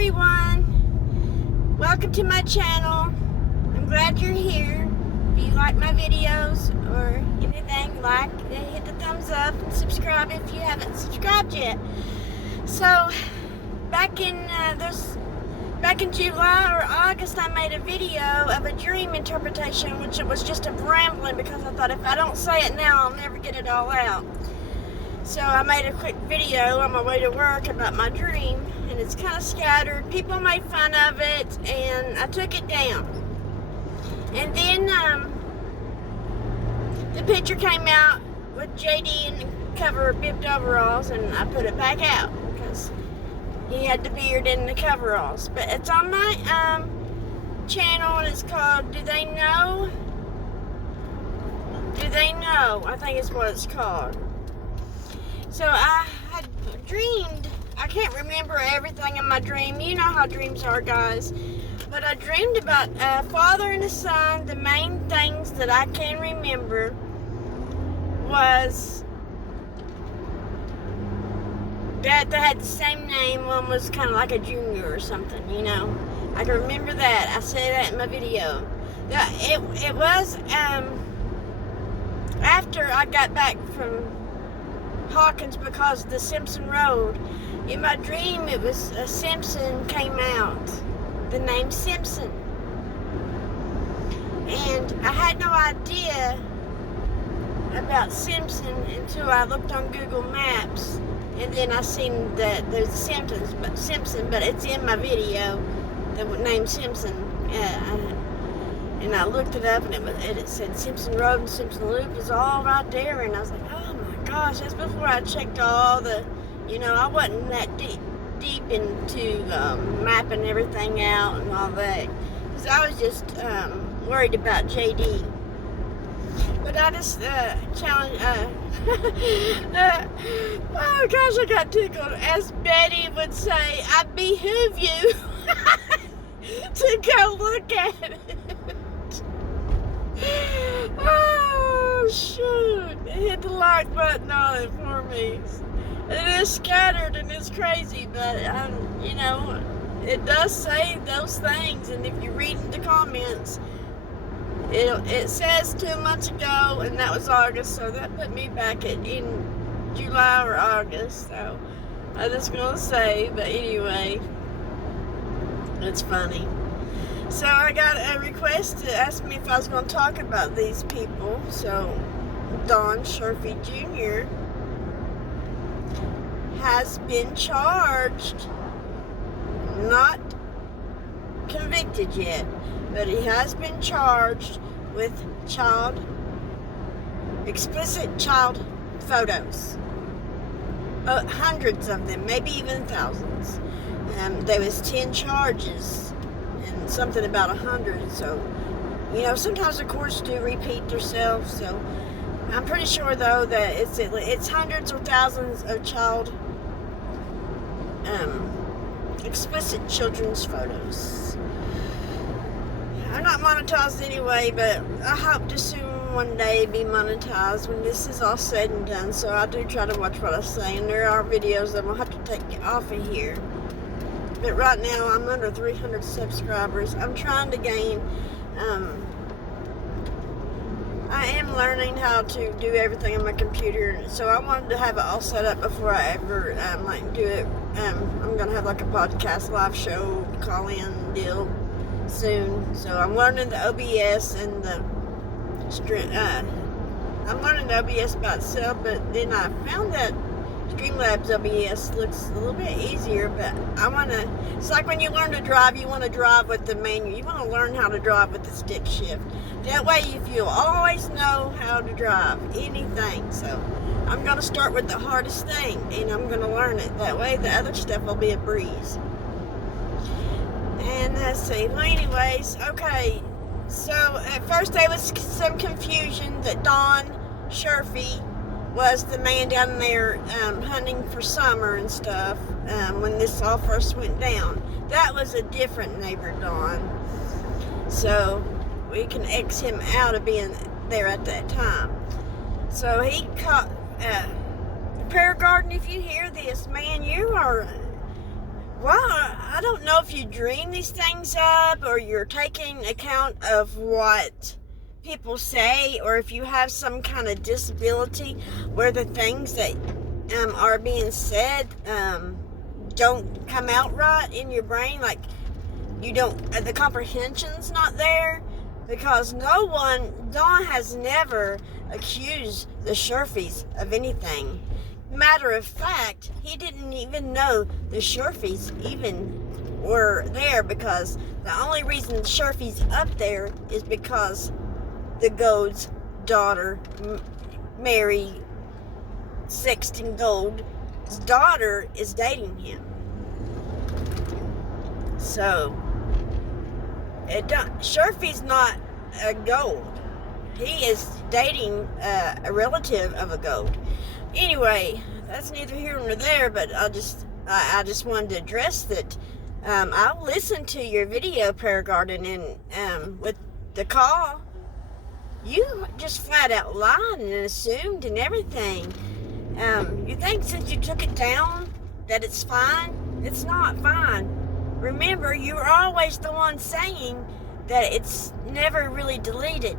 everyone, welcome to my channel. I'm glad you're here. If you like my videos or anything, hit the thumbs up and subscribe if you haven't subscribed yet. So back in July or August, I made a video of a dream interpretation, which it was just a rambling because I thought if I don't say it now, I'll never get it all out. So I made a quick video on my way to work about my dream, and it's kind of scattered. People made fun of it, and I took it down. And then the picture came out with JD in the cover bibbed overalls, and I put it back out because he had the beard and the coveralls. But it's on my channel, and it's called Do They Know? Do They Know? I think is what it's called. So I had dreamed, I can't remember everything in my dream. You know how dreams are, guys. But I dreamed about a father and a son. The main things that I can remember was that they had the same name. One was kind of like a junior or something, you know. I can remember that. I said that in my video. It was after I got back from Hawkins because the Simpson Road. In my dream, it was a Simpson came out. The name Simpson. And I had no idea about Simpson until I looked on Google Maps, and then I seen that there's Simpson, but it's in my video. The name Simpson. And I looked it up, and it said Simpson Road and Simpson Loop is all right there, and I was like, oh my gosh, that's before I checked all the, I wasn't that deep into mapping everything out and all that, because I was just worried about JD. But I just challenged, oh gosh, I got tickled. As Betty would say, I behoove you to go look at it. Oh shoot, hit the like button on it for me. It is scattered and it's crazy, but it does say those things, and if you read in the comments, it says 2 months ago, and that was August, so that put me back in July or August, so I'm just gonna say, but anyway, it's funny. So I got a request to ask me if I was going to talk about these people. So Don Shurfy Jr. has been charged, not convicted yet, but he has been charged with explicit child photos. Hundreds of them, maybe even thousands. There was 10 charges. And something about 100, so sometimes the courts do repeat themselves, so I'm pretty sure though that it's hundreds or thousands of child explicit children's photos. I'm not monetized anyway, but I hope to soon one day be monetized when this is all said and done, so I do try to watch what I say, and there are videos that I'm going to have to take off of here. But right now, I'm under 300 subscribers. I'm trying to gain, I am learning how to do everything on my computer. So I wanted to have it all set up before I ever, do it. I'm going to have like a podcast live show, call-in deal soon. So I'm learning the OBS and I'm learning the OBS by itself, but then I found that Streamlabs OBS looks a little bit easier, but it's like when you learn to drive, you want to drive with the manual. You want to learn how to drive with the stick shift. That way you'll always know how to drive anything. So I'm going to start with the hardest thing, and I'm going to learn it. That way the other stuff will be a breeze. And let's see. Well, anyways, okay. So at first there was some confusion that Don Shurfy was the man down there hunting for summer and stuff when this all first went down. That was a different neighbor, Don. So we can X him out of being there at that time. So he caught Prayer Garden, if you hear this, man, you are, wow, I don't know if you dream these things up or you're taking account of what people say, or if you have some kind of disability where the things that are being said don't come out right in your brain, like you don't, the comprehension's not there, because Don has never accused the Shurfys of anything. Matter of fact, he didn't even know the Shurfys even were there, because the only reason the Shurfy's up there is because the Gold's daughter, Mary Sexton Gold's daughter, is dating him. So, Shurfy's not a Gold. He is dating a relative of a Gold. Anyway, that's neither here nor there, but I just wanted to address that. I'll listen to your video, Prayer Garden, and with the call, you just flat out lied and assumed and everything. You think since you took it down that it's fine? It's not fine. Remember, you were always the one saying that it's never really deleted.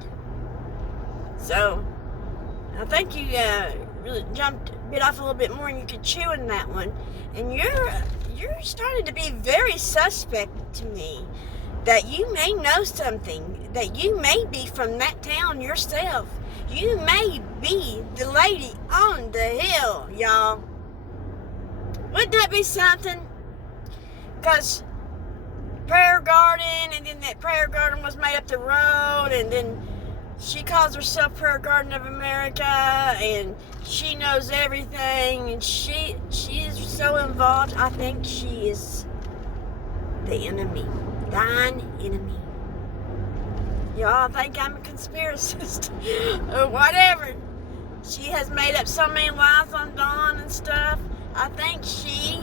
So, I think you really bit off a little bit more and you could chew in that one. And you're starting to be very suspect to me that you may know something, that you may be from that town yourself. You may be the lady on the hill, y'all. Wouldn't that be something? Because Prayer Garden, and then that Prayer Garden was made up the road, and then she calls herself Prayer Garden of America, and she knows everything, and she is so involved. I think she is the enemy, thine enemy. Y'all think I'm a conspiracist or whatever. She has made up so many lies on Dawn and stuff. I think she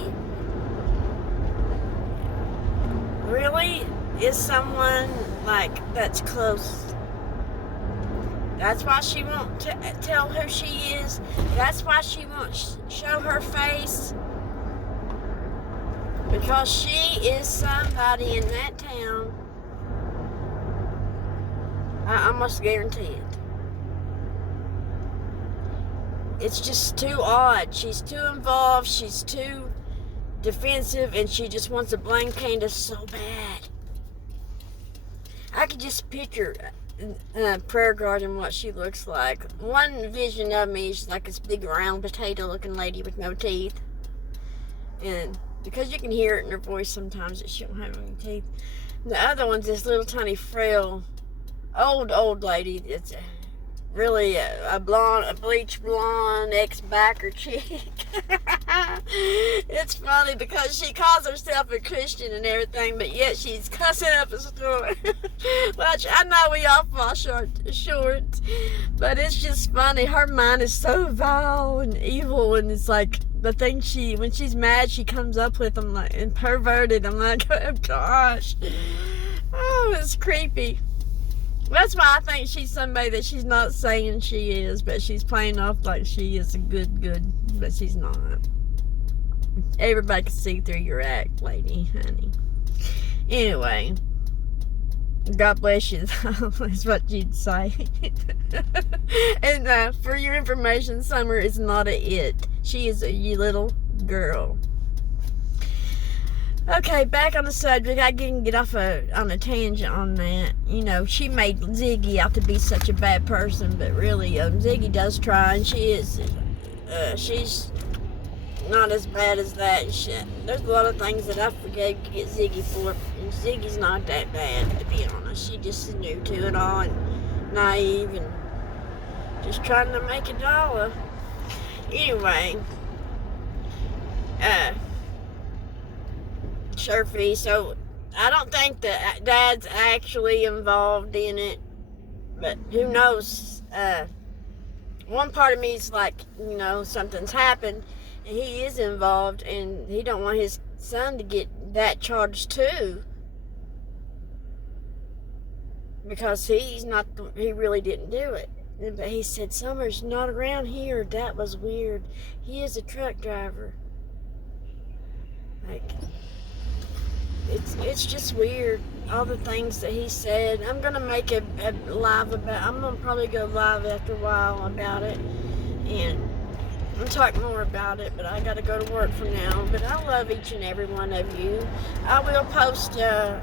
really is someone like that's close. That's why she won't tell who she is. That's why she won't show her face. Because she is somebody in that town. I almost guarantee it. It's just too odd. She's too involved. She's too defensive. And she just wants to blame Candace so bad. I could just picture Prayer Garden, what she looks like. One vision of me is like this big round potato looking lady with no teeth. And because you can hear it in her voice sometimes that she don't have any teeth. The other one's this little tiny frail old lady. It's really a bleach blonde ex-backer chick. It's funny because she calls herself a Christian and everything, but yet she's cussing up a store. Which I know we all fall short, but it's just funny. Her mind is so vile and evil, and it's like the thing when she's mad, she comes up with them, like, and perverted. I'm like, oh gosh, oh, it's creepy. That's why I think she's somebody that she's not saying she is, but she's playing off like she is a good, but she's not. Everybody can see through your act, lady, honey. Anyway, God bless you, is what you'd say. And for your information, Summer is not a it. She is a little girl. Okay, back on the subject. I didn't get off on a tangent on that. You know, she made Ziggy out to be such a bad person, but really, Ziggy does try, and she's not as bad as that. There's a lot of things that I forgave to get Ziggy for, and Ziggy's not that bad, to be honest. She just is new to it all, and naive, and just trying to make a dollar. Anyway, Shurfy, so I don't think that Dad's actually involved in it, but who knows. One part of me is like, you know, something's happened and he is involved, and he don't want his son to get that charge too, because he really didn't do it. But he said, Summer's not around here. That was weird. He is a truck driver. Like, it's just weird. All the things that he said. I'm gonna make a live about. I'm gonna probably go live after a while about it, and I'll talk more about it. But I gotta go to work for now. But I love each and every one of you. I will post a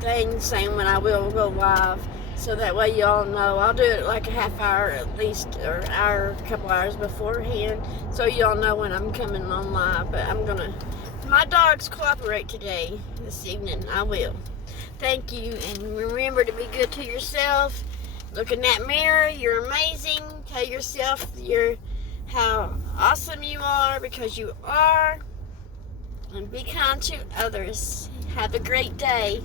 thing saying when I will go live, so that way y'all know. I'll do it like a half hour at least, or hour, a couple hours beforehand, so y'all know when I'm coming on live. But I'm gonna. My dogs cooperate today, this evening. I will. Thank you, and remember to be good to yourself. Look in that mirror. You're amazing. Tell yourself how awesome you are, because you are. And be kind to others. Have a great day.